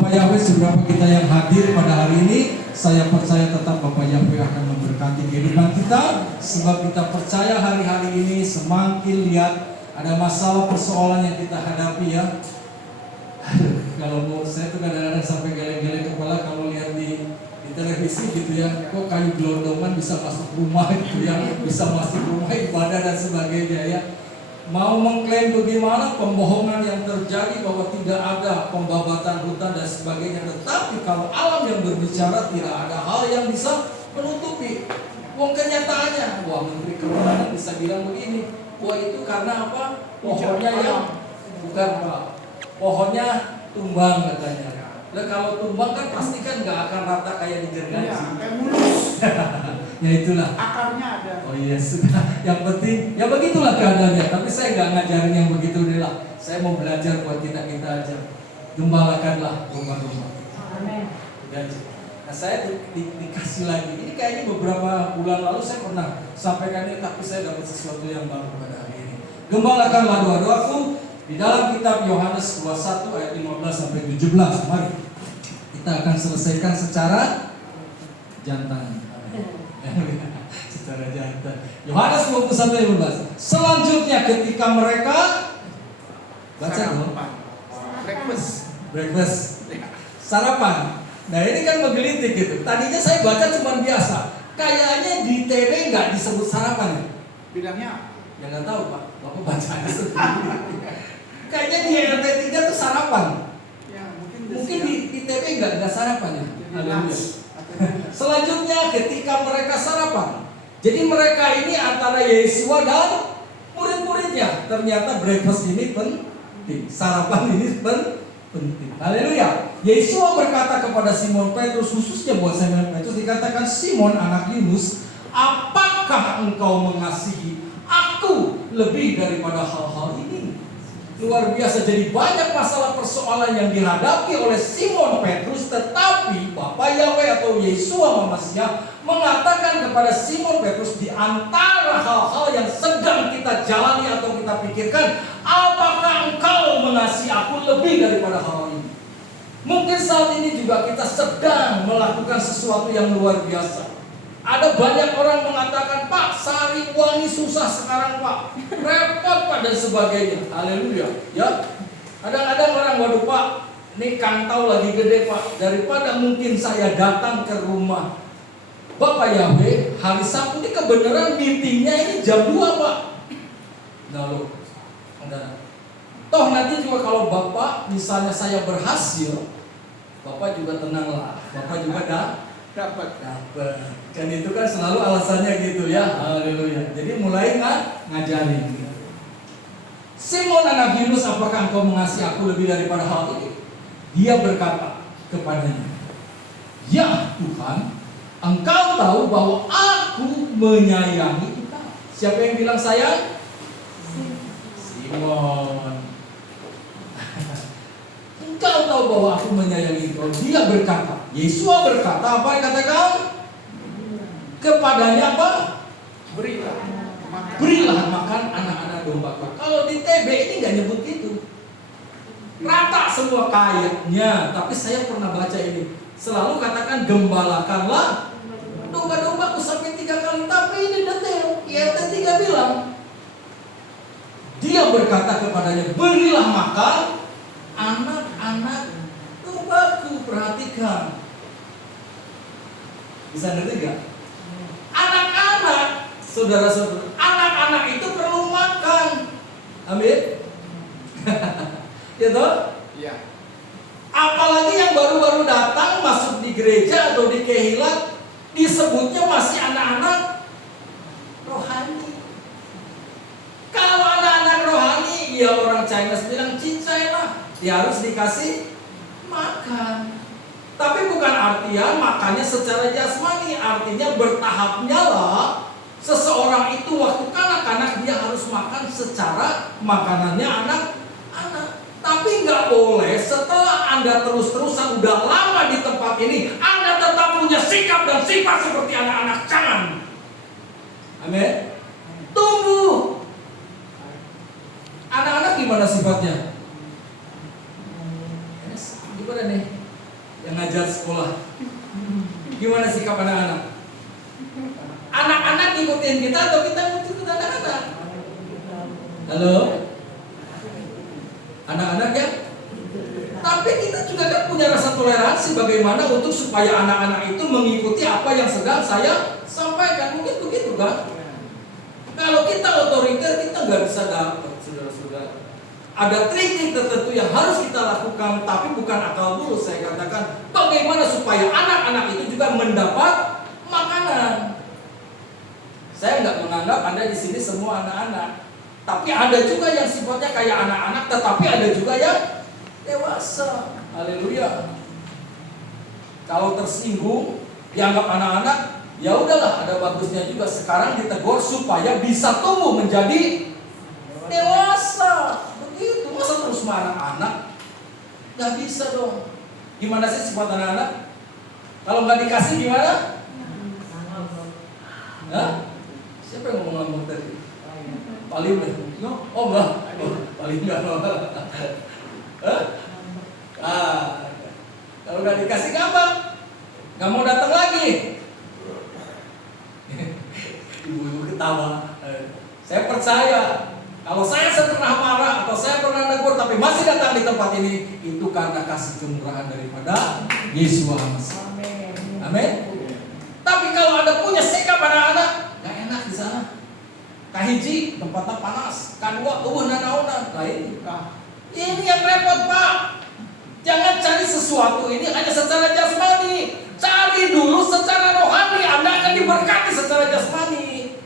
Bapak Yahweh, seberapa kita yang hadir pada hari ini, saya percaya tetap Bapak Yahweh akan memberkati kehidupan kita. Sebab kita percaya hari-hari ini semakin lihat ada masalah persoalan yang kita hadapi ya. Kalau mau saya tuh kadang-kadang sampai geleng-geleng kepala kalau lihat di televisi gitu ya, kok kayu gelondongan bisa masuk rumah gitu ya, bisa masuk rumah ibadah dan sebagainya ya. Mau mengklaim bagaimana pembohongan yang terjadi bahwa tidak ada pembabatan hutan dan sebagainya, tetapi kalau alam yang berbicara tidak ada hal yang bisa menutupi. Wong kenyataannya, wah Menteri Keuangan bisa bilang begini, wah itu karena apa? Pohonnya yang bukan Pak, pohonnya tumbang katanya. Nah kalau tumbang kan pasti kan nggak akan rata kayak di gergaji. Iya, kayak mulus. Ya itulah. Akarnya ada. Oh iya sudah. Yang penting, ya begitulah keadaannya. Tapi saya nggak ngajarin yang begitu deh lah. Saya mau belajar buat kita aja. Gembalakanlah domba-domba. Amin. Nah saya dikasih lagi. Ini kayaknya beberapa bulan lalu saya pernah sampaikan ini, tapi saya dapat sesuatu yang baru pada hari ini. Gembalakanlah doa-doaku. Di dalam kitab Yohanes 21 ayat 15 sampai 17. Mari kita akan selesaikan secara jantan. Secara jantan. Yohanes 21 ayat 15. Selanjutnya ketika mereka baca dong. Breakfast. Sarapan. Nah ini kan menggelitik gitu. Tadinya saya baca cuma biasa. Kayaknya di TV nggak disebut sarapan. Bilangnya Ya nggak tahu Pak. Bapak bacanya sendiri. Kayaknya di RT3 tuh sarapan. ya, Mungkin di TV nggak sarapan ya. Selanjutnya ketika mereka sarapan. Jadi mereka ini antara Yesua dan murid-muridnya. Ternyata breakfast ini penting. Sarapan ini penting. Haleluya. Yesua berkata kepada Simon Petrus, khususnya buat Simon Petrus, dikatakan, Simon anak Yunus, apakah engkau mengasihi aku lebih daripada hal-hal ini? Luar biasa, jadi banyak masalah persoalan yang dihadapi oleh Simon Petrus, tetapi Bapak Yahweh atau Yesua Masihiah mengatakan kepada Simon Petrus, di antara hal-hal yang sedang kita jalani atau kita pikirkan, apakah engkau mengasihi aku lebih daripada hal ini? Mungkin saat ini juga kita sedang melakukan sesuatu yang luar biasa. Ada banyak orang mengatakan, Pak, sari wangi susah sekarang Pak, repot Pak dan sebagainya. Haleluya. Ya, kadang-kadang orang, waduh Pak, ini kantau lagi gede Pak, daripada mungkin saya datang ke rumah Bapak Yahweh hari Sabtu, ini kebenaran meetingnya ini jam 2 Pak. Nah loh, toh nanti juga kalau Bapak misalnya saya berhasil, Bapak juga tenanglah, Bapak juga dapat. Kan itu kan selalu alasannya gitu ya. Haleluya. Jadi mulai ngajarin. Simon anak Yunus, apakah engkau mengasihi aku lebih daripada hal ini? Dia berkata kepadanya, ya Tuhan, engkau tahu bahwa aku menyayangi engkau. Siapa yang bilang sayang? Simon. Engkau tahu bahwa aku menyayangi engkau. Dia berkata, Yesua berkata, apa yang katakan? Kepadanya apa? Berilah makan anak-anak dombaku. Kalau di TB ini nggak nyebut itu. Rata semua kayaknya. Tapi saya pernah baca ini. Selalu katakan gembalakanlah domba-dombaku sampai 3 kali. Tapi ini detail. Ya ketiga bilang. Dia berkata kepadanya, berilah makan anak-anak dombaku. Perhatikan. Bisa ngerti gak? Anak-anak, saudara-saudara, anak-anak itu perlu makan. Amin. Ya toh? Iya. Apalagi yang baru-baru datang masuk di gereja atau di kehilat, disebutnya masih anak-anak rohani. Kalau anak-anak rohani, ya orang China bilang cincai lah, dia harus dikasih makan. Tapi bukan artinya makannya secara jasmani, artinya bertahapnya lah. Seseorang itu waktu kanak-kanak dia harus makan secara makanannya anak-anak. Tapi nggak boleh setelah Anda terus-terusan udah lama di tempat ini, Anda tetap punya sikap dan sifat seperti anak-anak. Jangan. Amin. Tunggu. Anak-anak gimana sifatnya? Gimana nih? yang ngajar sekolah. Gimana sikap anak-anak? Anak-anak ngikutin kita atau kita ngikutin anak-anak? Halo? Anak-anak ya? Tapi kita juga kan punya rasa toleransi bagaimana untuk supaya anak-anak itu mengikuti apa yang sedang saya sampaikan. Mungkin begitu kan? Kalau kita otoriter, kita nggak bisa dapat, saudara-saudara. Ada trik tertentu yang harus kita lakukan, tapi bukan akal bulus. Saya katakan bagaimana supaya anak-anak itu juga mendapat makanan. Saya nggak menganggap Anda di sini semua anak-anak, tapi ada juga yang sifatnya kayak anak-anak, tetapi ada juga yang dewasa. Haleluya. Kalau tersinggung dianggap anak-anak, ya udahlah, ada bagusnya juga sekarang ditegur supaya bisa tumbuh menjadi dewasa. Begitu, masa terus marah anak? Nggak bisa dong. Gimana sih sifat anak-anak? Kalau nggak dikasih gimana? Hah? Siapa yang ngomong tadi? Paling enggak? Oh enggak? Paling enggak. Hah? Kalau nggak dikasih gampang, nggak mau datang lagi. Ibu-ibu ketawa. Saya percaya kalau saya pernah marah atau saya pernah negur tapi masih datang di tempat ini, itu karena kasih kemurahan daripada Yesus Kristus. Amin. Tapi kalau ada punya sikap anak-anak, nggak enak di sana. Kahiji tempatnya panas, kedua nanaonan. Nah ini yang repot Pak. Jangan cari sesuatu ini hanya secara jasmani. Cari dulu secara rohani, Anda akan diberkati secara jasmani.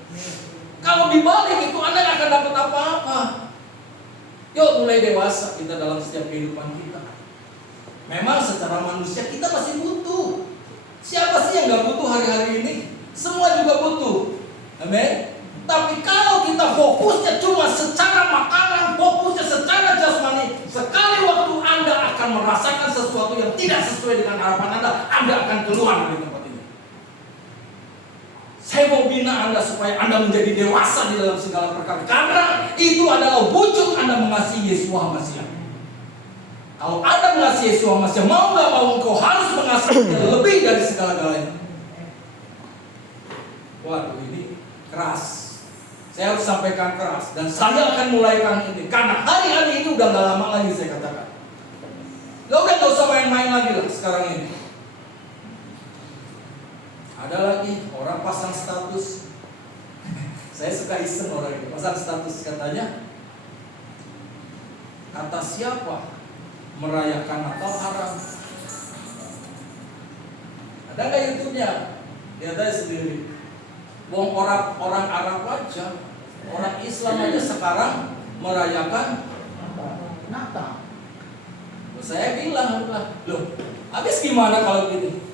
Kalau dibalik itu Anda nggak akan dapat apa-apa. Yuk mulai dewasa kita dalam setiap kehidupan kita. Memang secara manusia kita masih butuh. Siapa sih yang nggak butuh hari-hari ini? Semua juga butuh. Amin. Tapi kalau kita fokusnya cuma secara makanan, fokusnya secara jasmani, sekali waktu Anda akan merasakan sesuatu yang tidak sesuai dengan harapan Anda akan keluar dari tempat ini. Saya mau bina Anda supaya Anda menjadi dewasa di dalam segala perkara. Karena itu adalah wujud Anda mengasihi Yesus Masih. Kalau Anda mengasihi Yesus Masih, mau nggak mau engkau harus mengasihi lebih dari segala-galanya. Waduh, ini keras. Saya harus sampaikan keras dan saya akan mulaikan ini karena hari-hari ini udah gak lama lagi saya katakan. Gak usah main-main lagi lah sekarang ini. Ada lagi orang pasang status. Saya suka iseng orang ini pasang status katanya. Kata siapa merayakan Natal haram? Ada nggak YouTube-nya? Lihat aja sendiri. Wong orang Arab aja, orang Islam aja sekarang merayakan Natal. Saya bilang, loh, habis gimana kalau gini?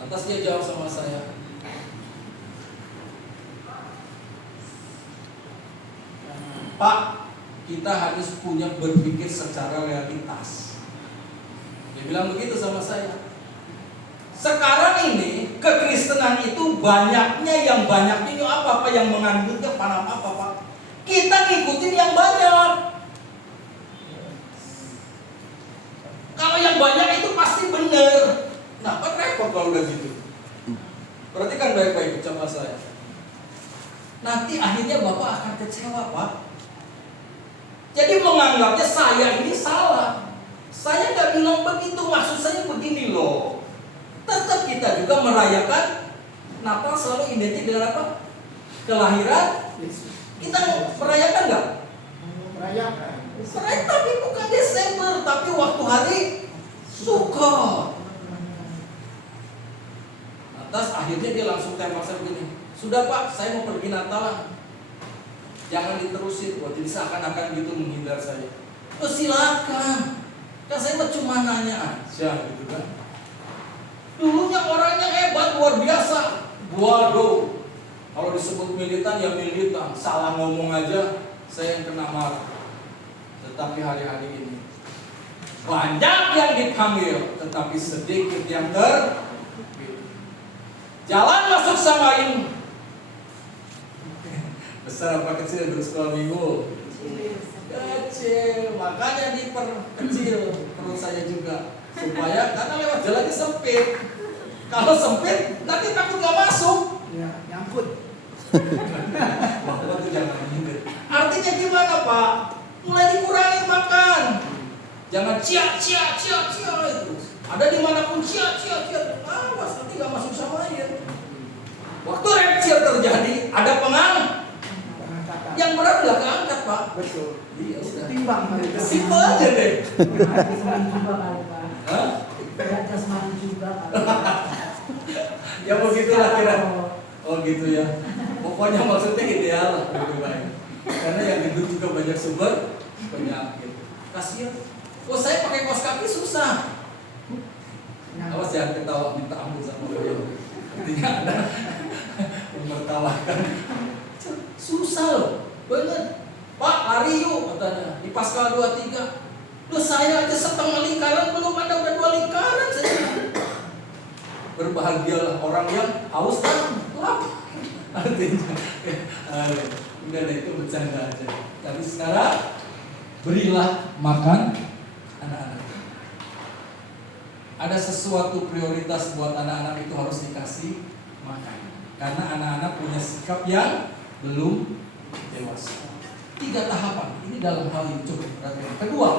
Lantas dia jawab sama saya, Pak, kita harus punya berpikir secara realitas. Dia bilang begitu sama saya. Sekarang ini kekristenan itu banyaknya yang banyak ini apa yang mengandungnya panam apa Pak? Kita ngikutin yang banyak. Kalau yang banyak itu pasti benar. Nah kan repot kalau udah gitu. Perhatikan baik-baik ucapan saya. Nanti akhirnya Bapak akan kecewa Pak. Jadi menganggapnya saya ini salah. Saya nggak bilang begitu, maksud saya begini loh. Tetap kita juga merayakan Natal selalu identik dengan apa? Kelahiran Yesus. Kita merayakan nggak? Merayakan. Merayakan, tapi bukan Desember, tapi waktu hari Sukkot. Atas akhirnya dia langsung tembak saya begini. Sudah Pak, saya mau pergi Natalan. Jangan diterusin. Jadi seakan-akan gitu menghindar saya. Oh silakan. Kan saya cuma nanya aja gitu kan. Dulunya orangnya hebat, luar biasa. Waduh, kalau disebut militan ya militan. Salah ngomong aja, saya yang kena marah. Tetapi hari-hari ini banyak yang dipanggil, tetapi sedikit yang terpilih. Jalan masuk sama ini. Besar apa kecil untuk sekolah minggu? Kecil, makanya diperkecil perut saya juga. Supaya karena lewat jalannya sempit. Kalau sempit nanti takut nggak masuk. Ya, nyangkut. Bapak tuh jangan nyindir. Artinya gimana Pak? Mulai dikurangi makan. Jangan cia itu. Ada dimanapun cia. Awas nanti nggak masuk sama air. Waktu rapture terjadi ada Pengangkatan. yang berat nggak keangkat Pak. Betul. Iya sudah. Timbang kali. Simpel aja deh. Jasmani juga kali Pak. Hah? Berat jasmani juga kali. Ya begitulah kira. Oh gitu ya. Pokoknya maksudnya ideal lah lebih baik. Karena yang gendut juga banyak sumber penyakit. Kasihan. Oh saya pakai kaos kaki susah. Awas jangan ketawa minta ampun sama beliau. Artinya ada menertawakan. Susah loh, bener. Pak lari yuk katanya di Paskal 23. Loh saya aja setengah lingkaran belum ada udah 2 lingkaran saya. Berbahagialah orang yang haus dan lapar. Artinya, udah deh itu bercanda aja. Tapi sekarang berilah makan anak-anak. Ada sesuatu prioritas buat anak-anak itu harus dikasih makan. Karena anak-anak punya sikap yang belum dewasa. 3 tahapan. Ini dalam hal ini coba perhatikan. Kedua,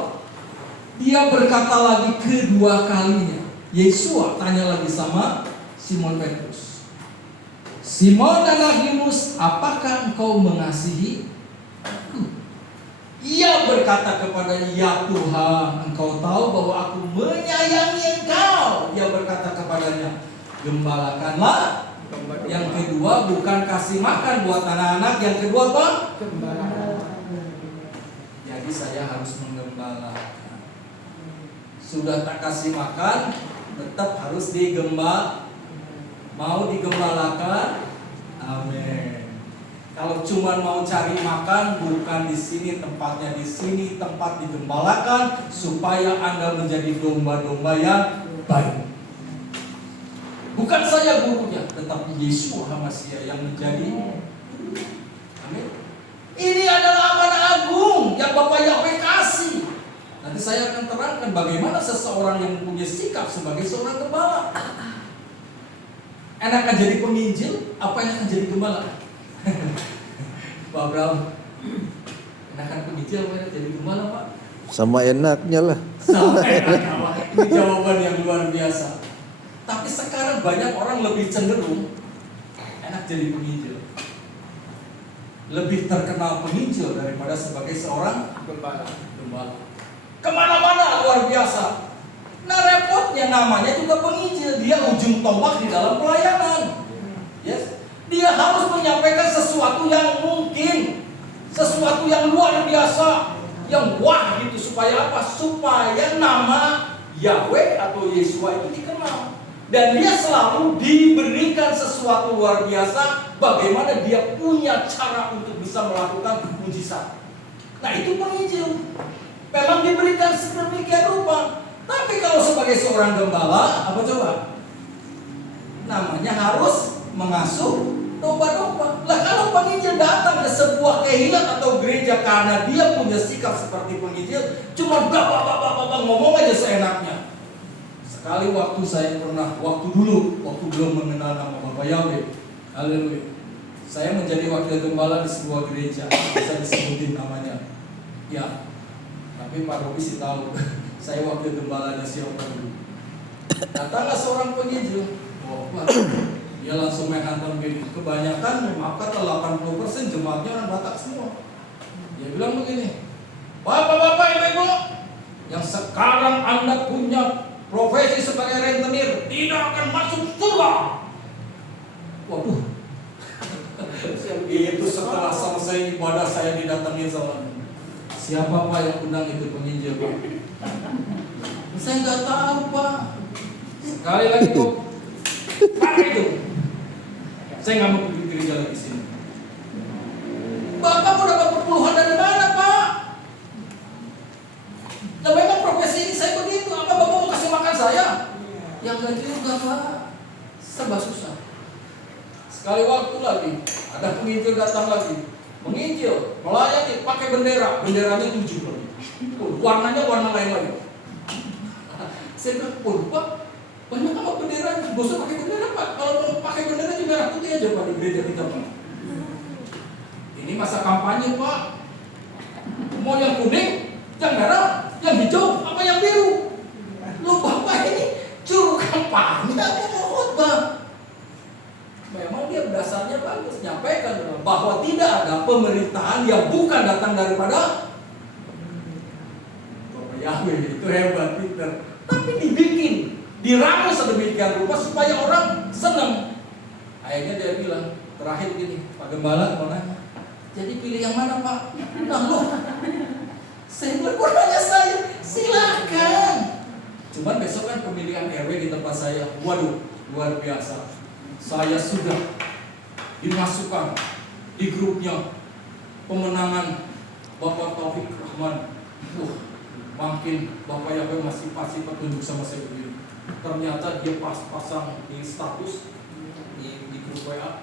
dia berkata lagi kedua kalinya. Yesua tanya lagi sama Simon Petrus. Simon anak Yunus, apakah engkau mengasihi aku? Ia berkata kepadanya, ya Tuhan, engkau tahu bahwa aku menyayangi engkau. Ia berkata kepadanya, gembalakanlah. Yang kedua bukan kasih makan buat anak-anak. Yang kedua apa? Jadi saya harus menggembalakan. Sudah tak kasih makan, tetap harus digembal. Mau digembalakan, amin. Kalau cuma mau cari makan, bukan di sini tempatnya, di sini tempat digembalakan supaya Anda menjadi domba-domba yang baik. Bukan saya gurunya, tetapi Yesus HaMashiach yang menjadi. Amin. Ini adalah amanah agung yang Bapak Yahweh kasih. Nanti saya akan terangkan bagaimana seseorang yang mempunyai sikap sebagai seorang gembala. Enakan jadi penginjil, apa yang akan jadi gembala? Pak Abraham, enakan penginjil, apa yang jadi gembala Pak? Sama enaknya lah. Sama enaknya Pak. Ini jawaban yang luar biasa. Tapi sekarang banyak orang lebih cenderung enak jadi penginjil. Lebih terkenal penginjil daripada sebagai seorang gembala. Kemana-mana luar biasa. Nah repotnya namanya juga penginjil. Dia ujung tombak di dalam pelayanan. Yes. Dia harus menyampaikan sesuatu yang mungkin, sesuatu yang luar biasa, yang wah gitu. Supaya apa? Supaya nama Yahweh atau Yesua itu dikenal. Dan dia selalu diberikan sesuatu luar biasa. Bagaimana dia punya cara untuk bisa melakukan mujizat. Nah itu penginjil. Memang diberikan sedemikian rupa. Tapi kalau sebagai seorang gembala, apa coba? Namanya harus mengasuh domba-domba. Lah kalau penginjil datang ke sebuah kehilat atau gereja karena dia punya sikap seperti penginjil, cuma ngomong aja seenaknya. Sekali waktu saya pernah, waktu belum mengenal nama Bapak Yahweh, haleluya. Saya menjadi wakil gembala di sebuah gereja, bisa disebutin namanya. Ya, tapi Pak Robi sih tahu. Saya wakil gembalanya siapa dulu. Datanglah seorang penginjil. Dia langsung main hantam gini. Kebanyakan, maaf kata 80% jemaatnya orang Batak semua. Dia bilang begini, Bapak-bapak, ibu-ibu, yang sekarang Anda punya profesi sebagai rentenir tidak akan masuk surga. Waduh. Itu setelah selesai ibadah saya didatangi sama siapa Pak yang undang itu penginjil Pak? Saya nggak tahu Pak. Sekali lagi kok Pak itu. Saya nggak mau pergi gereja lagi sini. Bapak mau dapat perpuluhan dari mana Pak? Ya memang profesi ini saya begitu. Apa Bapak mau kasih makan saya? Ya nggak juga Pak. Serba susah. Sekali waktu lagi ada penginjil datang lagi. Menginjil, melayani, pakai bendera. Benderanya 7 lagi. Warnanya warna lain lagi. Saya bilang, waduh Pak, banyak amat benderanya. Gak usah pakai bendera Pak. Kalau mau pakai bendera juga merah putih aja Pak di gereja kita Pak. Ini masa kampanye Pak. Mau yang kuning, yang merah, yang hijau, apa yang biru? Loh Bapak ini juru kampanye apa mau khotbah? Memang dia dasarnya bagus, nyampaikan bahwa tidak ada pemerintahan yang bukan datang daripada Bapak Yahweh. Itu hebat Peter. Tapi dibikin, diramu sedemikian rupa supaya orang senang. Akhirnya dia bilang, terakhir gini, Pak Gembala mau nanya, jadi pilih yang mana Pak? Nah loh, saya berkurangnya saya, silakan. Cuman besok kan pemilihan RW di tempat saya, waduh, luar biasa. Saya sudah dimasukkan di grupnya pemenangan Bapak Taufik Rahman. Makin Bapak Yahweh masih pasti petunjuk sama saya begini. Ternyata dia pasang di status di grup WA,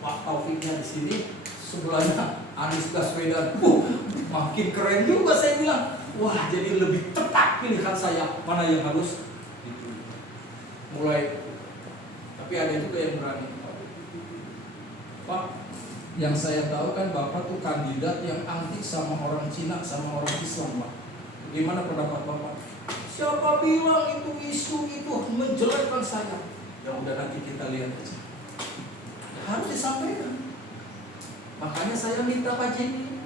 Pak Taufiknya di sini, sebelahnya Anies Baswedan. Makin keren juga saya bilang. Wah, jadi lebih tepat pilihan saya mana yang harus dipilih. Mulai, tapi ada juga yang berani. Pak, yang saya tahu kan Bapak tuh kandidat yang anti sama orang Cina, sama orang Islam Pak. Gimana pendapat Bapak? Siapa bilang itu isu itu menjelekkan saya? Ya udah nanti kita lihat aja. Harus disampaikan. Makanya saya minta Pak Jenny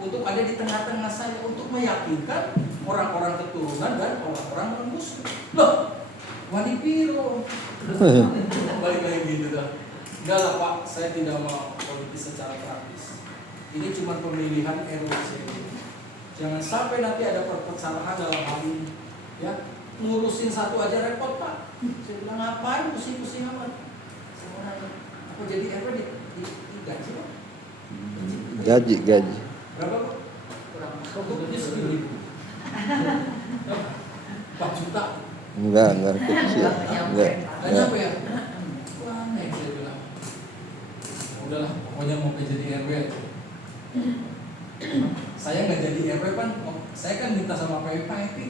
untuk ada di tengah-tengah saya untuk meyakinkan orang-orang keturunan dan orang-orang non-Muslim. Loh, wanipiro. Balik lagi gitu dah. Enggak lah Pak, saya tidak mau politis secara praktis. Ini cuma pemilihan RW. Jangan sampai nanti ada perpecahan dalam hal ini. Ya, ngurusin satu aja repot Pak. Saya bilang ngapain pusing-pusing amat. Saya nanya, apa jadi RW digaji Pak? Gaji. Berapa Pak? Kurang. Kok segini? 4 juta. Enggak kecil. Enggak. Gak nyampe ya? Wah, naik saya bilang. Udahlah, pokoknya mau jadi RW aja. Saya nggak jadi RW kan, saya kan minta sama Pak Epi.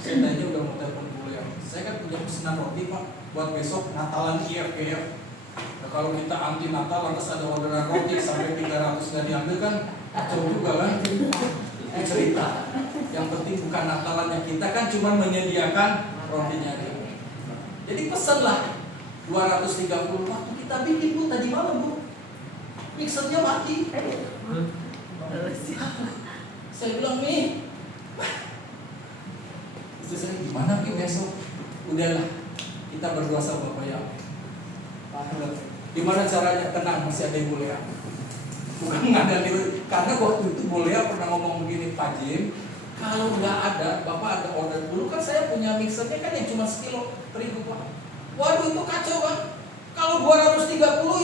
Saya tanya udah mau telepon dulu ya. Saya kan punya pesanan roti Pak, buat besok Natalan IFPF. Nah, kalau kita anti Natal lantas ada orderan roti sampai 300 nggak diambil kan, kacau juga kan? Itu cerita. Yang penting bukan Natalannya, kita kan cuma menyediakan rotinya aja. Jadi pesanlah 230 waktu kita bikin Bu tadi malam Bu, mixernya mati. Saya bilang nih, istri saya gimana Ki besok? Udahlah, kita berdoa sama Bapak ya. Gimana caranya? Tenang, masih ada yang boleh. Bukan ada di, karena waktu itu boleh pernah ngomong begini, Pak Jim, kalau nggak ada, Bapak ada order dulu kan saya punya mixernya kan yang cuma sekilo terigu Pak. Waduh itu kacau Pak. Kalau 230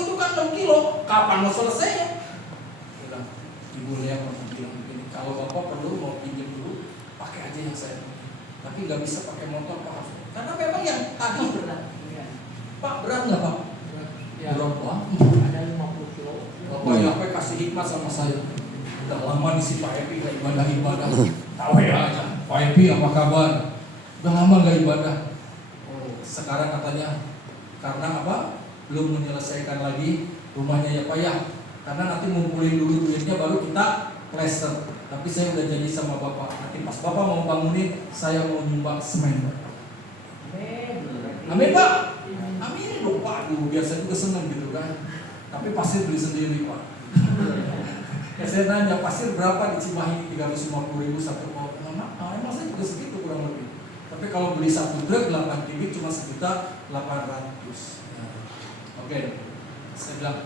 itu kan 6 kilo, kapan mau selesainya? Bilang, Ibu Lea pernah bilang begini, kalau Bapak perlu mau pinjam dulu, pakai aja yang saya. Tapi nggak bisa pakai motor Pak. Karena memang yang tadi berat. Pak berat nggak Pak? Ya. Berat Pak. Ada 50 kilo. Bapak Yahweh kasih hikmat sama saya. Udah lama nih si Pak Epi gak ibadah. Tahu ya aja. Pak Epi apa kabar? Udah lama gak ibadah. Oh, sekarang katanya karena apa? Belum menyelesaikan lagi rumahnya ya Pak ya. Karena nanti ngumpulin dulu duitnya baru kita plester. Tapi saya udah janji sama Bapak. Nanti pas Bapak mau bangunin, saya mau nyumbang semen. Amin Pak. Amin dong Pak. Biasa juga seneng gitu kan. Tapi pasir beli sendiri Pak. Ya saya nanya pasir berapa di Cimahi 350.000 satu pot. Emang saya juga segitu kurang lebih. Tapi kalau beli satu truk 8 kubik cuma 1.800.000. Oke. Saya bilang,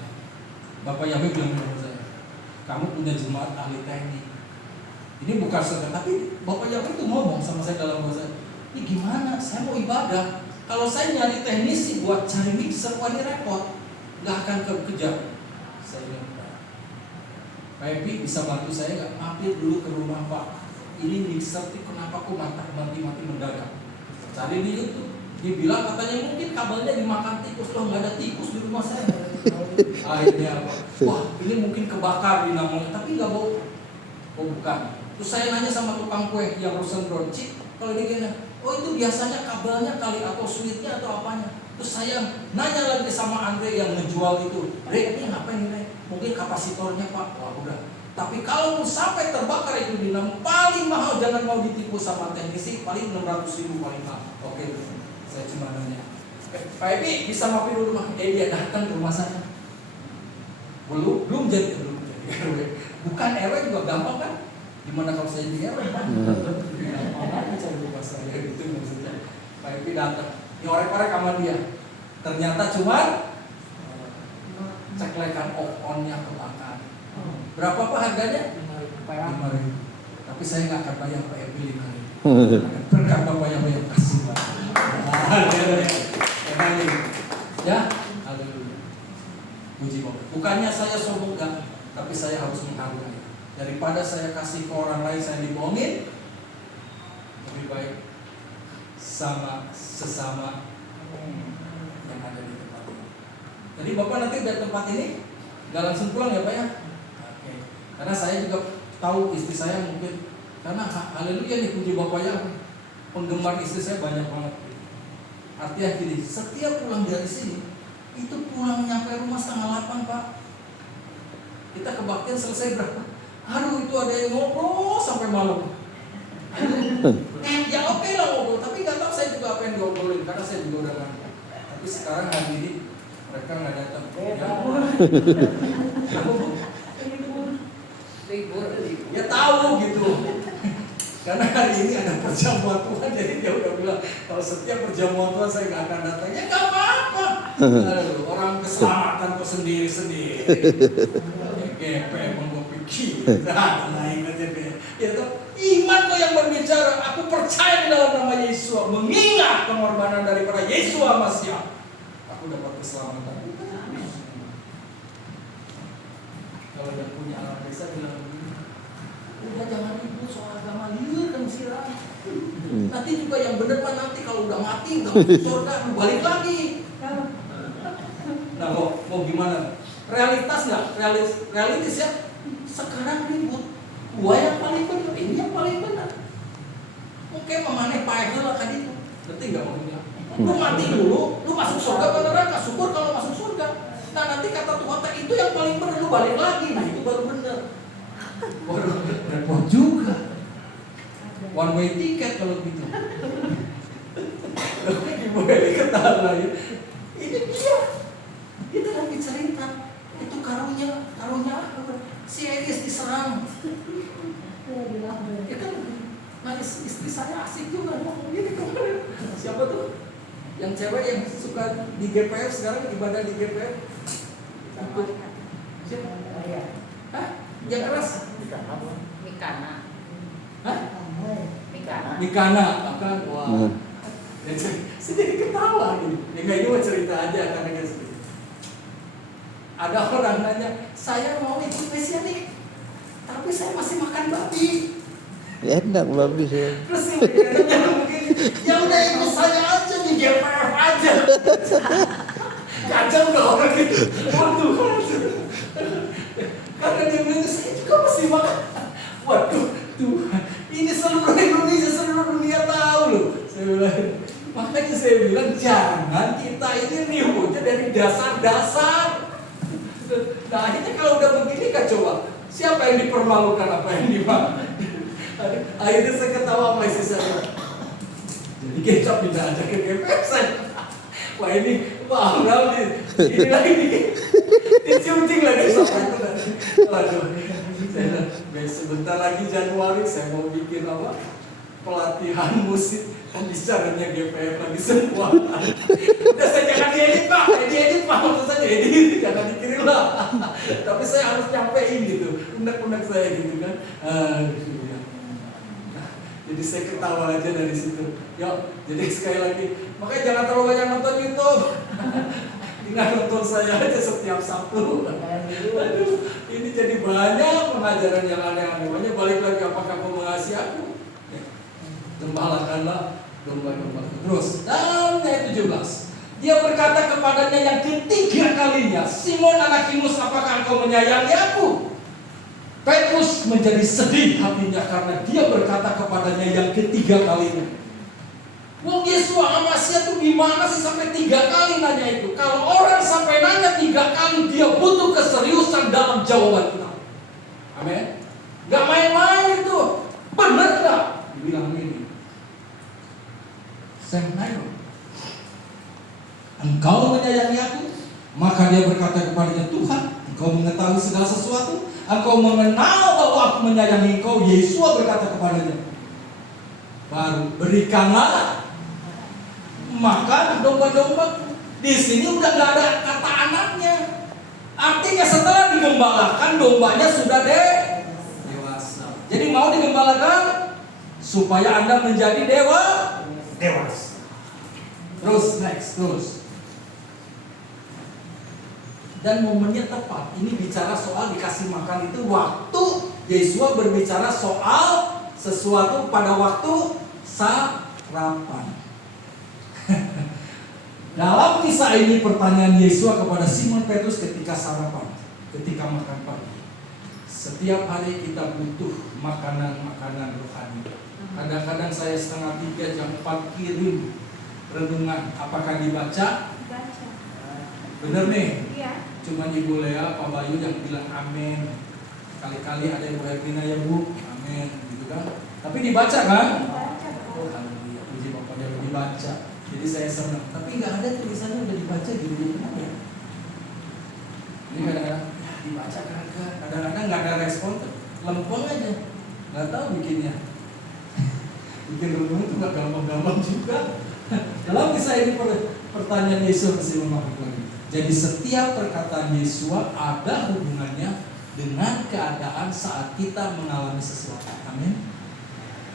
Bapak Yahweh bilang sama saya, kamu punya jemaat ahli teknik. Ini bukan sekedar, tapi Bapak Yahweh itu ngomong sama saya dalam bahasa, ini gimana? Saya mau ibadah. Kalau saya nyari teknisi buat cari mixer, wah ini repot. Gak akan kekejar. Saya bilang, Pak Epi bisa bantu saya nggak? Mampir dulu ke rumah Pak. Ini mixer itu kenapa kok mati mendadak? Cari di YouTube. Dia bilang katanya mungkin kabelnya dimakan tikus. Loh nggak ada tikus di rumah saya. Akhirnya apa? Wah ini mungkin kebakar dinamonya, tapi nggak bau. Oh bukan. Terus saya nanya sama tukang kue yang Rosenbron, Cik, kalau dia gini, Oh itu biasanya kabelnya kali atau switchnya atau apanya. Terus saya nanya lagi sama Andre yang ngejual itu, Re, ini ngapain ini? Mungkin kapasitornya Pak. Wah udah. Tapi kalau sampai terbakar itu dinamo paling mahal, jangan mau ditipu sama teknisi, paling 600.000 paling mahal. Oke, saya cuma nanya. Pak Ebi bisa mampir dulu Pak? Dia datang ke rumah saya. Belum jadi. Bukan RW juga gampang kan? Gimana kalau saya di RW? Gampang aja cari rumah saya gitu maksudnya. Pak Ebi datang, diorek-orek sama dia. Ternyata cuman ceklekan off-on-nya kebakar. Berapa Pak harganya? 5.000. Tapi saya nggak akan bayar Pak Ebi 5.000. Berkat Bapak yang banyak kasih Pak. Ya, haleluya. Puji Bapak. Bukannya saya sombong enggak, tapi saya harus menghargai. Daripada saya kasih ke orang lain saya dibohongin, lebih baik sama sesama yang ada di tempat ini. Jadi Bapak nanti dari tempat ini nggak langsung pulang ya Pak ya? Oke. Karena saya juga tahu istri saya mungkin, karena haleluya nih puji Bapak ya, penggemar istri saya banyak banget. Artinya gini, setiap pulang dari sini itu pulang nyampe rumah 7:30 Pak. Kita kebaktian selesai berapa? Aduh itu ada yang ngobrol sampai malam. Ya oke lah ngobrol, tapi nggak tahu saya juga apa yang diobrolin karena saya juga udah ngantuk. Tapi sekarang hari ini mereka nggak datang. Ya tahu gitu. Karena hari ini ada perjamuan Tuhan, jadi dia udah bilang kalau setiap perjamuan Tuhan saya nggak akan datang. Ya nggak apa-apa. Orang keselamatan kok sendiri-sendiri. GP emang gue pikir. Nah ingat ya. Ya toh, iman kok yang berbicara. Aku percaya di dalam nama Yesus, mengingat pengorbanan daripada Yesus Masiah. Aku dapat keselamatan. Kalau udah punya anak desa bilang begini, udah jangan ribut soal agama, liur kan sirah. Nanti juga yang bener Pak, nanti kalau udah mati udah masuk surga, lu balik lagi. Nah mau gimana? Realitas nggak? Realitas ya. Sekarang ribut. Gua yang paling benar, ini yang paling benar. Oke, memaneh paeh lah tadi itu. Ngerti nggak maksudnya? Lu mati dulu, lu masuk surga atau neraka? Syukur kalau masuk surga. Nah nanti kata Tuhan itu yang paling benar, lu balik lagi. Nah itu baru benar. Baru repot juga. One way ticket kalau gitu. Boleh ketawa ya. Ini dia. Kita lagi cerita. Itu karunya apa? Si Edis diserang. Ya kan, nah istri saya asik juga ngomong gini kemarin. Siapa tuh? Yang cewek yang suka di GPF sekarang ibadah di GPF. Siapa? Hah? Yang keras? Mikana. Hah? Mikana. Akan wah. Saya jadi ketawa gitu. Ya enggak, ini mau cerita aja karena kan sedih. Ada orang nanya, saya mau ikut Mesianik, tapi saya masih makan babi. Enak babi saya. Terus sih begini, ya udah ikut saya aja di GPF aja. Kacau udah orang gitu. Waduh. Karena dia bilang saya juga masih makan. Waduh, Tuhan, ini seluruh Indonesia, seluruh dunia tahu loh. Saya bilang, makanya saya bilang jangan kita ini ributnya dari dasar-dasar. Nah akhirnya kalau udah begini kan coba siapa yang dipermalukan, apa yang dimakan. Akhirnya saya ketawa sama istri saya. Jadi kecap pindah aja ke GPF saya. Wah ini Pak Abraham ini lagi diciuting lagi sama itu. Waduh, saya sebentar lagi Januari saya mau bikin apa? Pelatihan musik pembicaranya GPF lagi semua. Udah saya jangan diedit Pak, maksud saya edit, jangan dikirim lah. Tapi saya harus nyampein gitu, undang-undang saya gitu kan. Jadi saya ketawa aja dari situ. Yuk, jadi sekali lagi, makanya jangan terlalu banyak nonton YouTube. Tinggal nonton saya aja setiap Sabtu. Aduh, ini jadi banyak pengajaran yang aneh-aneh. Makanya balik lagi, apakah kamu mengasihi aku? Gembalakanlah domba-domba. Terus, dan ayat 17. Dia berkata kepadanya yang ketiga kalinya, Simon anak Kimus, apakah engkau menyayangi aku? Petrus menjadi sedih hatinya karena dia berkata kepadanya yang ketiga kalinya. Wong Yesua Amasya tuh gimana sih sampai 3 kali nanya itu? Kalau orang sampai nanya 3 kali, dia butuh keseriusan dalam jawaban kita. Amin. Gak main-main itu. Benar gak? Dibilang ini. Sam Nairo, engkau menyayangi aku? Maka dia berkata kepadanya, Tuhan, engkau mengetahui segala sesuatu. Engkau mengenal bahwa aku menyayangi engkau. Yesua berkata kepadanya, baru berikanlah makan domba-domba. Di sini udah gak ada kata anaknya. Artinya setelah digembalakan, dombanya sudah dewasa. Jadi mau digembalakan supaya Anda menjadi dewasa. Terus. Dan momennya tepat. Ini bicara soal dikasih makan itu waktu Yesua berbicara soal sesuatu pada waktu sarapan. Dalam kisah ini pertanyaan Yesua kepada Simon Petrus ketika sarapan, ketika makan pagi. Setiap hari kita butuh makanan-makanan rohani. Kadang-kadang saya 2:30 jam 4 kirim renungan. Apakah dibaca? Baca. Bener nih? Iya. Cuma Ibu Lea, Pak Bayu yang bilang amin. Kali-kali ada Ibu Hermina ya Bu, amin gitu kan. Tapi dibaca kan? Baca. Oh, haleluya, puji Bapak dia dibaca. Jadi saya senang. Tapi nggak ada tulisannya udah dibaca gitu kenapa ya? Ini kadang-kadang ya, dibaca kagak. Kadang-kadang nggak ada respon tuh. Lempeng aja. Nggak tahu bikinnya. Bikin renungan itu nggak gampang-gampang juga. Dalam kisah ini pertanyaan Yesus masih memakai lagi. Jadi setiap perkataan Yesua ada hubungannya dengan keadaan saat kita mengalami sesuatu. Amin.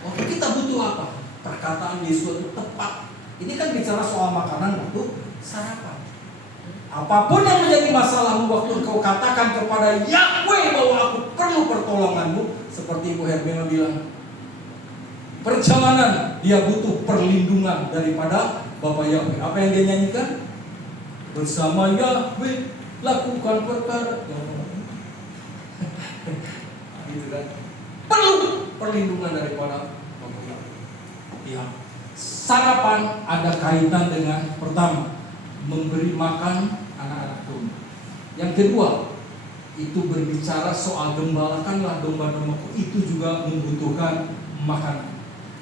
Oke, kita butuh apa? Perkataan Yesua itu tepat. Ini kan bicara soal makanan waktu sarapan. Apapun yang menjadi masalahmu waktu engkau katakan kepada Yahweh bahwa aku perlu pertolonganmu, seperti Ibu Hermina bilang, perjalanan dia butuh perlindungan daripada Bapak Yahweh. Apa yang dia nyanyikan? Bersama Yahweh lakukan perkara. Gitu kan? Perlu perlindungan daripada Bapak Yahweh. Ya. Sarapan ada kaitan dengan pertama, memberi makan anak-anak domba. Yang kedua, itu berbicara soal gembalakanlah domba-dombaku. Itu juga membutuhkan makanan.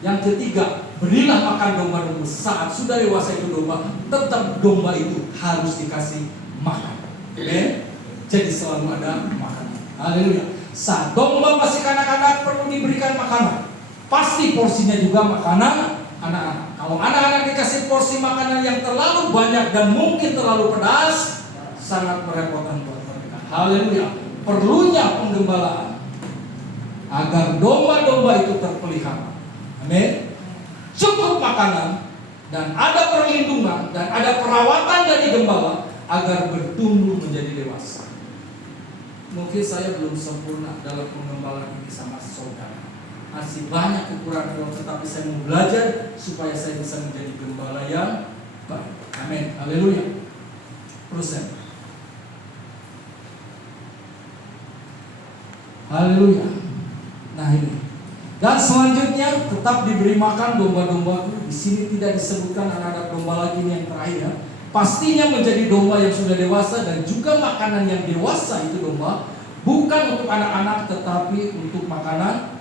Yang ketiga, berilah makan domba-domba. Saat sudah dewasa itu domba, tetap domba itu harus dikasih makan. Oke? Jadi selalu ada makanan. Haleluya. Saat domba masih kanak-kanak perlu diberikan makanan. Pasti porsinya juga makanan anak-anak. Kalau anak-anak dikasih porsi makanan yang terlalu banyak dan mungkin terlalu pedas, sangat merepotkan buat mereka. Haleluya. Perlunya penggembalaan agar domba-domba itu terpelihara. Amin. Cukup makanan dan ada perlindungan dan ada perawatan dari gembala agar bertumbuh menjadi dewasa. Mungkin saya belum sempurna dalam pengembalaan ini sama saudara. Masih banyak kekurangan, tetapi saya mau belajar supaya saya bisa menjadi gembala yang baik. Amin. Haleluya. Terus. Haleluya. Nah ini. Dan selanjutnya tetap diberi makan domba-dombaku. Di sini tidak disebutkan anak-anak domba lagi yang terakhir. Pastinya menjadi domba yang sudah dewasa dan juga makanan yang dewasa itu domba bukan untuk anak-anak tetapi untuk makanan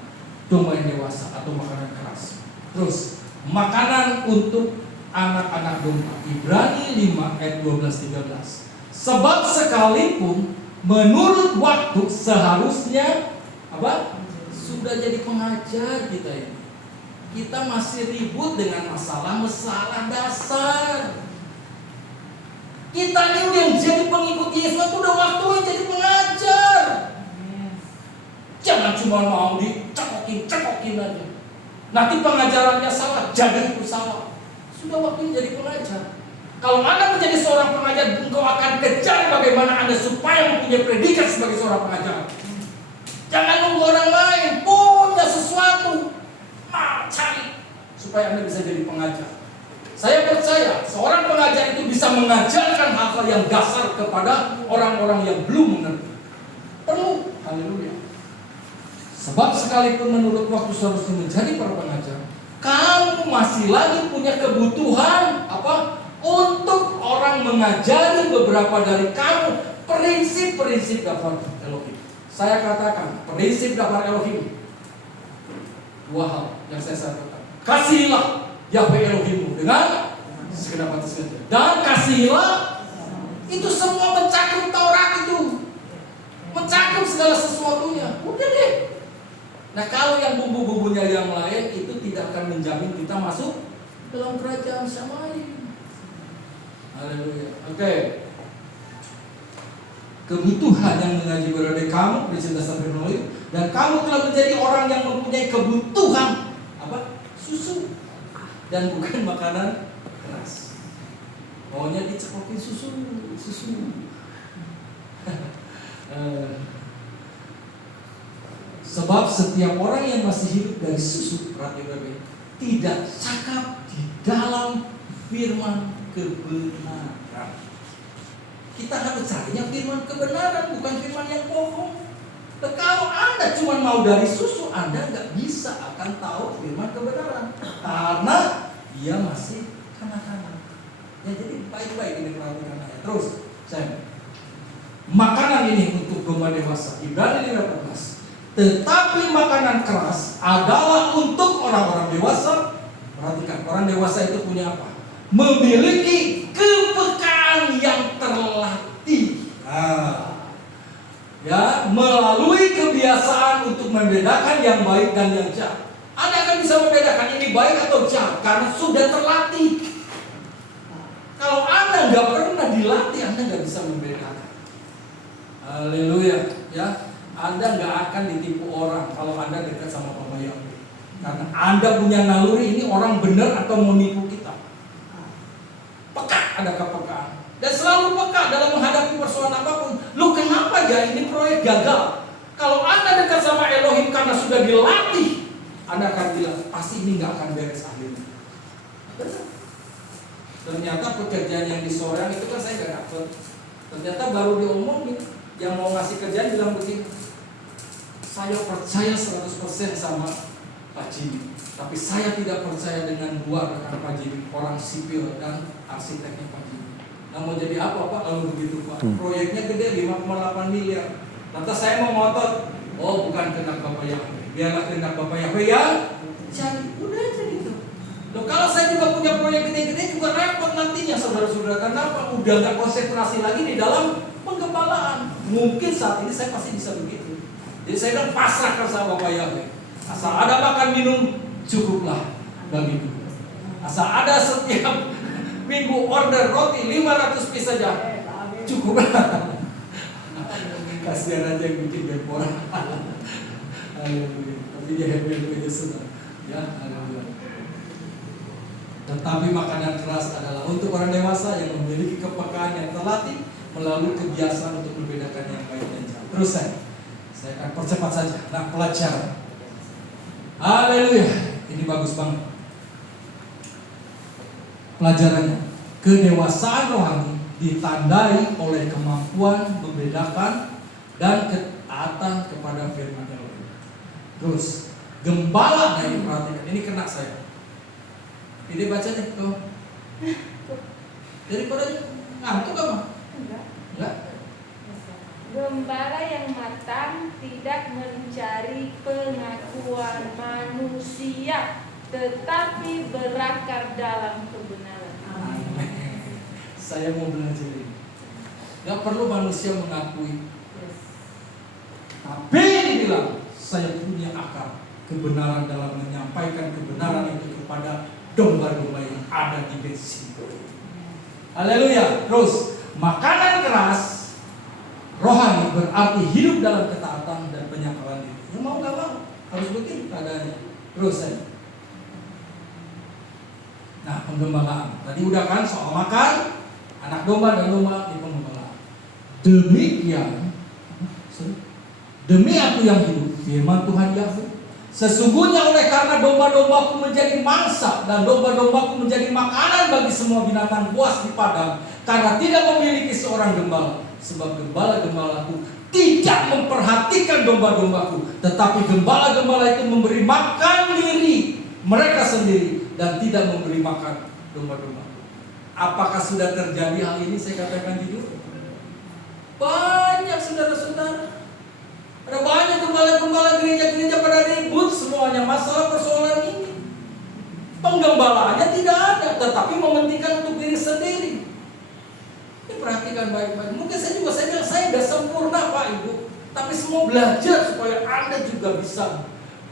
domba yang dewasa atau makanan keras. Terus makanan untuk anak-anak domba. Ibrani 5 ayat 12-13. Sebab sekalipun menurut waktu seharusnya apa? Sudah jadi pengajar kita ini. Kita masih ribut dengan masalah dasar. Kita ini udah jadi pengikut Yesus itu udah waktunya jadi pengajar. Jangan cuma mau dicekokin aja. Nanti pengajarannya salah, jadi itu salah. Sudah waktunya jadi pengajar. Kalau Anda menjadi seorang pengajar, engkau akan kejar bagaimana Anda supaya mempunyai predikat sebagai seorang pengajar. Jangan nunggu orang lain punya sesuatu, cari supaya Anda bisa jadi pengajar. Saya percaya seorang pengajar itu bisa mengajarkan hal-hal yang dasar kepada orang-orang yang belum mengerti. Perlu, haleluya. Sebab sekalipun menurut waktu seharusnya menjadi para pengajar, kamu masih lagi punya kebutuhan apa? Untuk orang mengajari beberapa dari kamu prinsip-prinsip daftar Elohim. Saya katakan prinsip daftar Elohim. Dua hal yang saya katakan. Kasihilah Yahweh Elohimmu dengan segenap hati segala. Dan kasihilah itu semua mencakup Taurat itu. Mencakup segala sesuatunya. Udah deh. Nah kalau yang bumbu-bumbunya yang lain itu tidak akan menjamin kita masuk dalam kerajaan Syamaim. Haleluya. Oke. Kebutuhan yang mengaji berada kamu prinsip dasar firman dan kamu telah menjadi orang yang mempunyai kebutuhan apa? Susu dan bukan makanan keras. Maunya dicekokin susu. Sebab setiap orang yang masih hidup dari susu, perhatian tidak cakap di dalam firman kebenaran. Kita harus carinya firman kebenaran, bukan firman yang bohong. Dan kalau Anda cuma mau dari susu, Anda nggak bisa akan tahu firman kebenaran, karena dia masih kanak-kanak. Ya jadi baik-baik ini perhatikan saya. Terus, saya makanan ini untuk domba dewasa. Ibrani 15. Tetapi makanan keras adalah untuk orang-orang dewasa. Perhatikan, orang dewasa itu punya apa? Memiliki kepekaan yang terlatih. Ya, melalui kebiasaan untuk membedakan yang baik dan yang jahat. Anda akan bisa membedakan ini baik atau jahat karena sudah terlatih. Kalau Anda nggak pernah dilatih, Anda nggak bisa membedakan. Haleluya, ya. Anda nggak akan ditipu orang kalau Anda dekat sama Bapak Yahweh. Karena Anda punya naluri ini orang benar atau mau nipu kita. Peka, ada kepekaan. Dan selalu peka dalam menghadapi persoalan apapun. Lu kenapa ya ini proyek gagal? Kalau Anda dekat sama Elohim karena sudah dilatih, Anda akan bilang pasti ini nggak akan beres akhirnya. Benar. Ternyata pekerjaan yang di Soreang itu kan saya nggak dapet. Ternyata baru diomongin, yang mau ngasih kerjaan bilang begini, saya percaya 100% sama Pak Jimmy, tapi saya tidak percaya dengan dua rekan Pak Jimmy, orang sipil dan arsiteknya Pak Jimmy. Nah mau jadi apa Pak kalau begitu Pak? Proyeknya gede 5,8 miliar. Lantas saya mau ngotot, oh bukan kehendak Bapak Yahweh, biarlah kehendak Bapak Yahweh yang cari. Udah aja gitu. Loh kalau saya juga punya proyek gede-gede juga repot nantinya saudara-saudara. Kenapa? Udah gak konsentrasi lagi di dalam penggembalaan. Mungkin saat ini saya pasti bisa begitu. Jadi saya bilang pasrahkan sama Bapak Yahweh. Asal ada makan minum cukuplah bagiku. Asal ada setiap minggu order roti 500 piece saja cukup. Kasihan aja yang bikin Depora. Tapi dia happy aja sudah. Ya, alhamdulillah. Tetapi makanan keras adalah untuk orang dewasa yang memiliki kepekaan yang terlatih melalui kebiasaan untuk membedakan yang baik dan jahat. Terus saya akan percepat saja. Nah, pelajaran. Haleluya. Ini bagus banget. Pelajarannya, kedewasaan rohani ditandai oleh kemampuan membedakan dan ketaatan kepada firman Elohim. Terus, gembala yang diperhatikan. Ini kena saya. Ini baca nih tuh. Daripada ngantuk apa? Enggak. Gembala yang matang tidak mencari pengakuan manusia, tetapi berakar dalam kebenaran. Amin. Saya mau belajar ini. Gak perlu manusia mengakui. Tapi dibilang saya punya akar kebenaran dalam menyampaikan kebenaran itu kepada domba-domba yang ada di bensin. Haleluya. Terus makanan keras rohani berarti hidup dalam ketaatan dan penyakalan diri. Ya mau gak mau harus begitu keadaannya. Terus saya. Nah penggembalaan tadi udah kan soal makan anak domba dan domba di penggembalaan. Demi aku yang hidup, firman Tuhan Yahweh. Sesungguhnya oleh karena domba-dombaku menjadi mangsa dan domba-dombaku menjadi makanan bagi semua binatang buas di padang, karena tidak memiliki seorang gembala. Sebab gembala-gembalaku tidak memperhatikan domba-dombaku, tetapi gembala-gembala itu memberi makan diri mereka sendiri dan tidak memberi makan domba-domba. Apakah sudah terjadi hal ini? Saya katakan jujur, banyak saudara-saudara. Ada banyak gembala-gembala gereja-gereja pada ribut semuanya masalah persoalan ini. Penggembalaannya tidak ada, tetapi mementingkan untuk diri sendiri. Ini perhatikan baik-baik. Mungkin saya bilang saya tidak sempurna Pak Ibu, tapi semua belajar supaya Anda juga bisa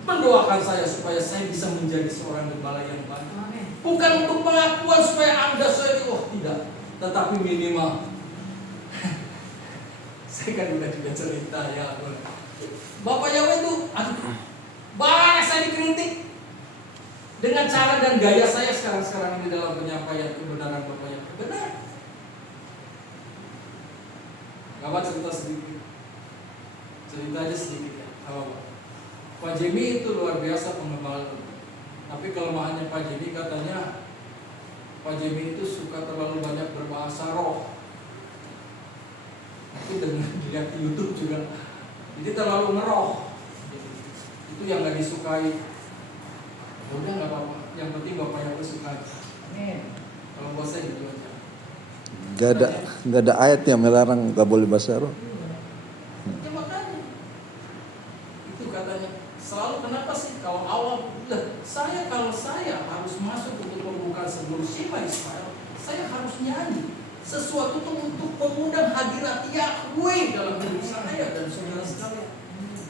mendoakan saya supaya saya bisa menjadi seorang gembala yang baik. Bukan untuk pengakuan supaya Anda tidak, tetapi minimal saya kan udah juga cerita ya, Bapak Yahweh itu, banyak saya dikritik dengan cara dan gaya saya sekarang ini dalam penyampaian kebenaran Bapak Yahweh. Benar. Bapak cerita sedikit, cerita aja sedikit ya. Pak Jimmy itu luar biasa pengembala. Tapi kelemahannya Pak Jimmy katanya, Pak Jimmy itu suka terlalu banyak berbahasa roh. Itu dengan dilihat di YouTube juga. Jadi terlalu ngeroh. Itu yang gak disukai. Udah gak apa-apa. Yang penting Bapak yang suka. Kalau buat saya gitu aja. Gak ada ayat yang melarang gak boleh bahasa roh. Ya makanya. Itu katanya. Selalu kenapa sih kalau awal kalau saya harus masuk untuk pembukaan sebelum Shema Israel, saya harus nyanyi sesuatu untuk mengundang hadirat Yahweh dalam hidup saya dan saudara sekalian.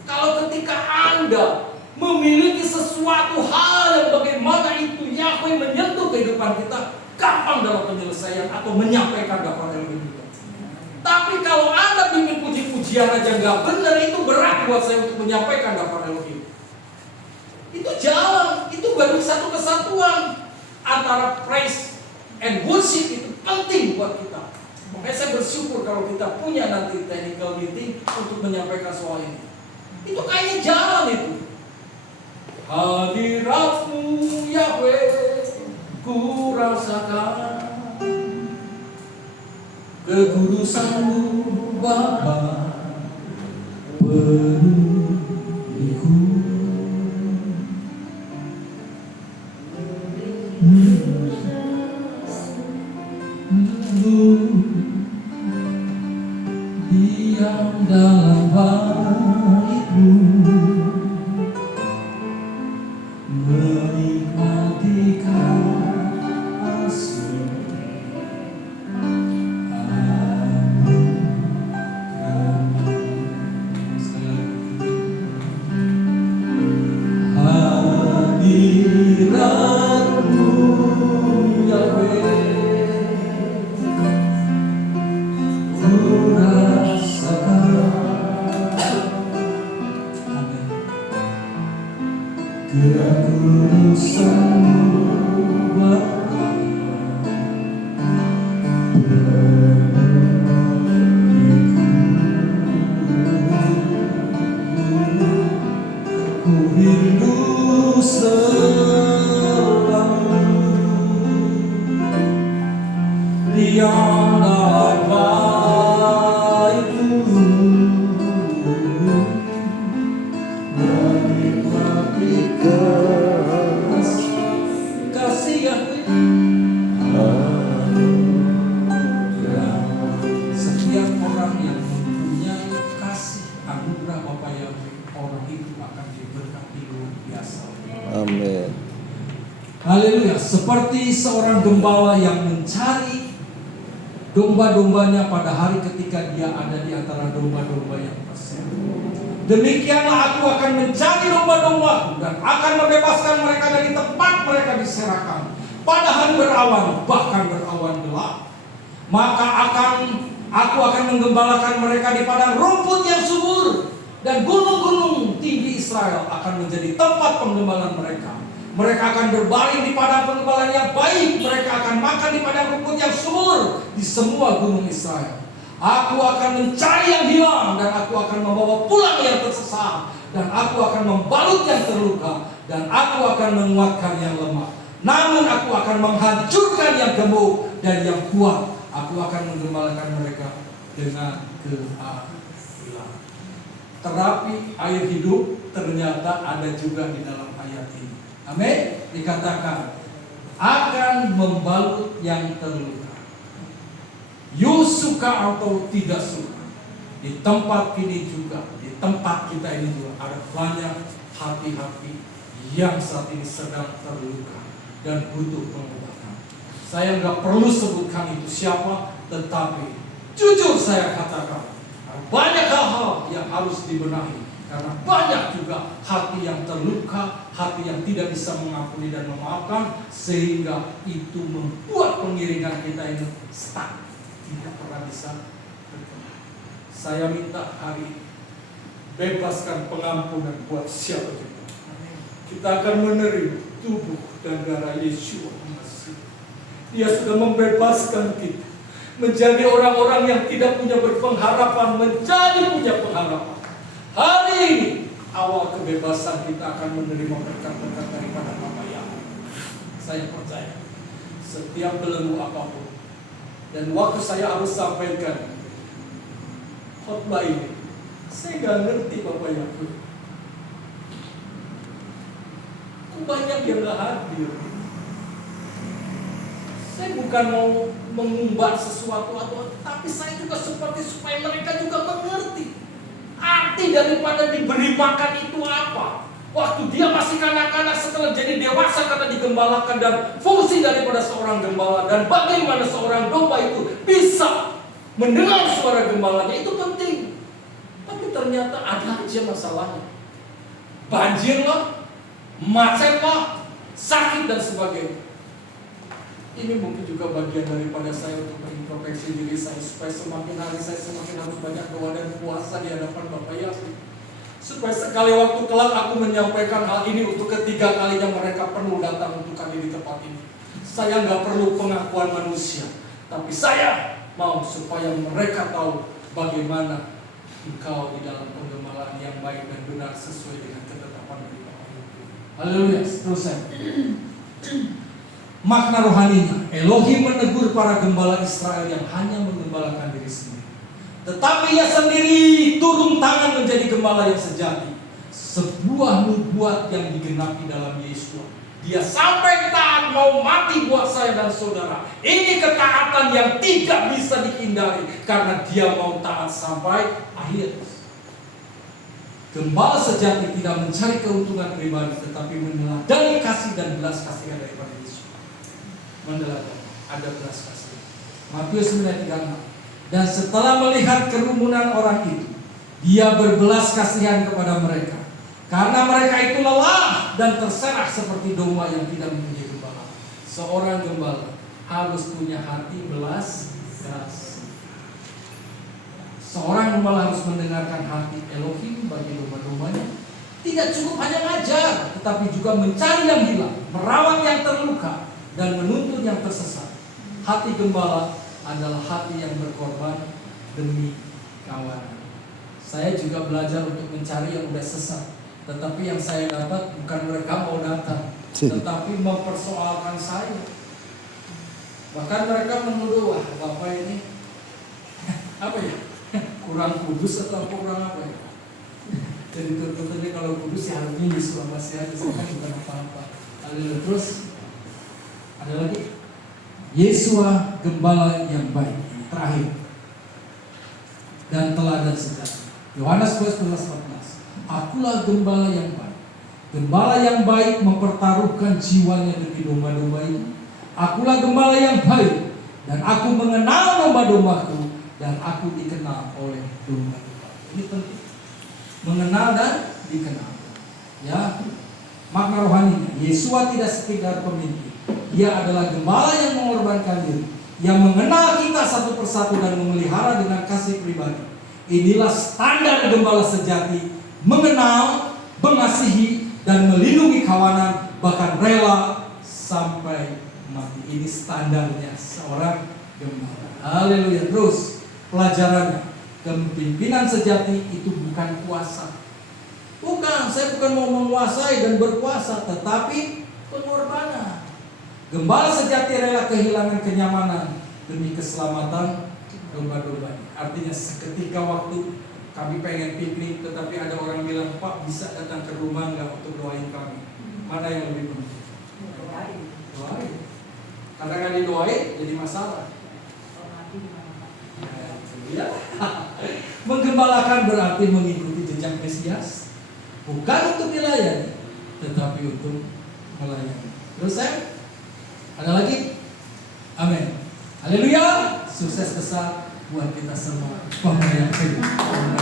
Kalau ketika Anda memiliki sesuatu hal yang bagaimana itu Yahweh menyentuh kehidupan kita, gampang dalam penyelesaian atau menyampaikan dakwah Elohim juga. Tapi kalau Anda bikin puji-pujian aja nggak benar, itu berat buat saya untuk menyampaikan dakwah Elohim. Itu jalan, itu baru satu kesatuan antara praise and worship. Itu penting buat kita. Makanya saya bersyukur kalau kita punya nanti technical meeting untuk menyampaikan soal ini. Itu kayaknya jalan itu. Hadiratmu Yahweh ku rasakan, kekudusanmu Bapa penuhiku. Diam dalam baitmu, menikmati kasih. Hadiratmu Yahweh ku rasakan. Amin. Kekudusanmu Bapa ku rindu selalu diam dalam baitmu, menikmati kasih Yahweh. Setiap orang yang mempunyai kasih anugerah Bapa Yahweh, orang itu akan diberkati luar biasa. Amin. Haleluya. Seperti seorang gembala yang mencari domba-dombanya pada hari ketika dia ada di antara domba-domba yang bersih. Demikianlah aku akan mencari domba-domba dan akan membebaskan mereka dari tempat mereka diserahkan pada hari berawan, bahkan berawan gelap. Maka aku akan menggembalakan mereka di padang rumput yang subur, dan gunung-gunung tinggi Israel akan menjadi tempat penggembalaan mereka. Mereka akan berbaring di padang penggembalaan yang baik. Mereka akan makan di padang rumput yang subur di semua gunung Israel. Aku akan mencari yang hilang, dan aku akan membawa pulang yang tersesat, dan aku akan membalut yang terluka, dan aku akan menguatkan yang lemah. Namun aku akan menghancurkan yang gemuk dan yang kuat. Aku akan menggembalakan mereka dengan keadilan. Terapi air hidup ternyata ada juga di dalam ayat ini. Amin. Dikatakan akan membalut yang terluka. You suka atau tidak suka, di tempat ini juga, di tempat kita ini juga ada banyak hati-hati yang saat ini sedang terluka dan butuh pengobatan. Saya nggak perlu sebutkan itu siapa, tetapi jujur saya katakan banyak hal-hal yang harus dibenahi. Karena banyak juga hati yang terluka, hati yang tidak bisa mengampuni dan memaafkan, sehingga itu membuat pengiringan kita ini stuck, tidak pernah bisa berkembang. Saya minta hari ini bebaskan pengampunan buat siapa juga. Kita akan menerima tubuh dan darah Yesus Almasih. Dia sudah membebaskan kita menjadi orang-orang yang tidak punya berpengharapan, menjadi punya pengharapan. Hari ini awal kebebasan kita akan menerima berkat-berkat daripada Bapa Yahweh. Saya percaya setiap belenggu apapun, dan waktu saya harus sampaikan khotbah ini, saya nggak ngerti Bapak Yahweh. Kok banyak yang nggak hadir? Saya bukan mau mengumbar sesuatu tapi saya juga seperti supaya mereka juga mengerti arti daripada diberi makan itu apa. Waktu dia masih kanak-kanak, setelah jadi dewasa karena digembalakan, dan fungsi daripada seorang gembala dan bagaimana seorang domba itu bisa mendengar suara gembalanya, itu penting. Tapi ternyata ada aja masalahnya. Banjir lah, macet lah, sakit dan sebagainya. Ini mungkin juga bagian daripada saya untuk mengintrospeksi diri saya, supaya semakin hari saya semakin harus banyak doa dan puasa di hadapan Bapa Yahweh, supaya sekali waktu kelak aku menyampaikan hal ini untuk ketiga kalinya mereka perlu datang untuk kami di tempat ini. Saya nggak perlu pengakuan manusia, tapi saya mau supaya mereka tahu bagaimana engkau di dalam pengembalaan yang baik dan benar sesuai dengan ketetapan dari Bapa Yahweh. Haleluya. Terus saya makna rohaninya, Elohim menegur para gembala Israel yang hanya menggembalakan diri sendiri, tetapi ia sendiri turun tangan menjadi gembala yang sejati. Sebuah nubuat yang digenapi dalam Yesus. Dia sampai taat mau mati buat saya dan saudara. Ini ketaatan yang tidak bisa dihindari, karena dia mau taat sampai akhir. Gembala sejati tidak mencari keuntungan pribadi, tetapi meneladani kasih dan belas kasihan daripada Yesus. Meneladani, ada belas kasihan. Matius 9:36. Dan setelah melihat kerumunan orang itu, dia berbelas kasihan kepada mereka, karena mereka itu lelah dan terserah seperti domba yang tidak mempunyai gembala. Seorang gembala harus punya hati belas kasih. Seorang gembala harus mendengarkan hati Elohim bagi domba-dombanya. Tidak cukup hanya ngajar, tetapi juga mencari yang hilang, merawat yang terluka, dan menuntun yang tersesat. Hati gembala adalah hati yang berkorban demi kawanan. Saya juga belajar untuk mencari yang sudah sesat, tetapi yang saya dapat bukan mereka mau datang, tetapi mempersoalkan saya. Bahkan mereka menuduh, wah Bapak ini apa ya, kurang kudus atau kurang apa ya. Jadi tentunya kalau kudus ya harusnya Yesus masih aja, saya kan bukan apa-apa. Terus ada lagi, Yesua gembala yang baik, terakhir, dan teladan sejati. Yohanes 11:14. Akulah gembala yang baik. Gembala yang baik mempertaruhkan jiwanya demi domba-domba itu. Akulah gembala yang baik, dan aku mengenal domba-dombaku, dan aku dikenal oleh domba-domba. Ini penting, mengenal dan dikenal. Ya, makna rohaninya, Yesua tidak sekedar pemimpin. Dia adalah gembala yang mengorbankan diri, yang mengenal kita satu persatu dan memelihara dengan kasih pribadi. Inilah standar gembala sejati, mengenal, mengasihi, dan melindungi kawanan, bahkan rela sampai mati. Ini standarnya seorang gembala. Haleluya. Terus pelajarannya, kepemimpinan sejati itu bukan kuasa. Bukan, saya bukan mau menguasai dan berkuasa, tetapi pengorbanan. Gembala sejati rela kehilangan kenyamanan demi keselamatan domba-domba. Artinya seketika waktu kami pengen piknik, tetapi ada orang bilang, Pak bisa datang ke rumah nggak untuk doain kami? Mana yang lebih penting? Doain. Karena kan didoain jadi masalah. Ya. Menggembalakan berarti mengikuti jejak Mesias, bukan untuk dilayani, tetapi untuk melayani. Terus ada lagi? Amin. Haleluya. Sukses besar buat kita semua.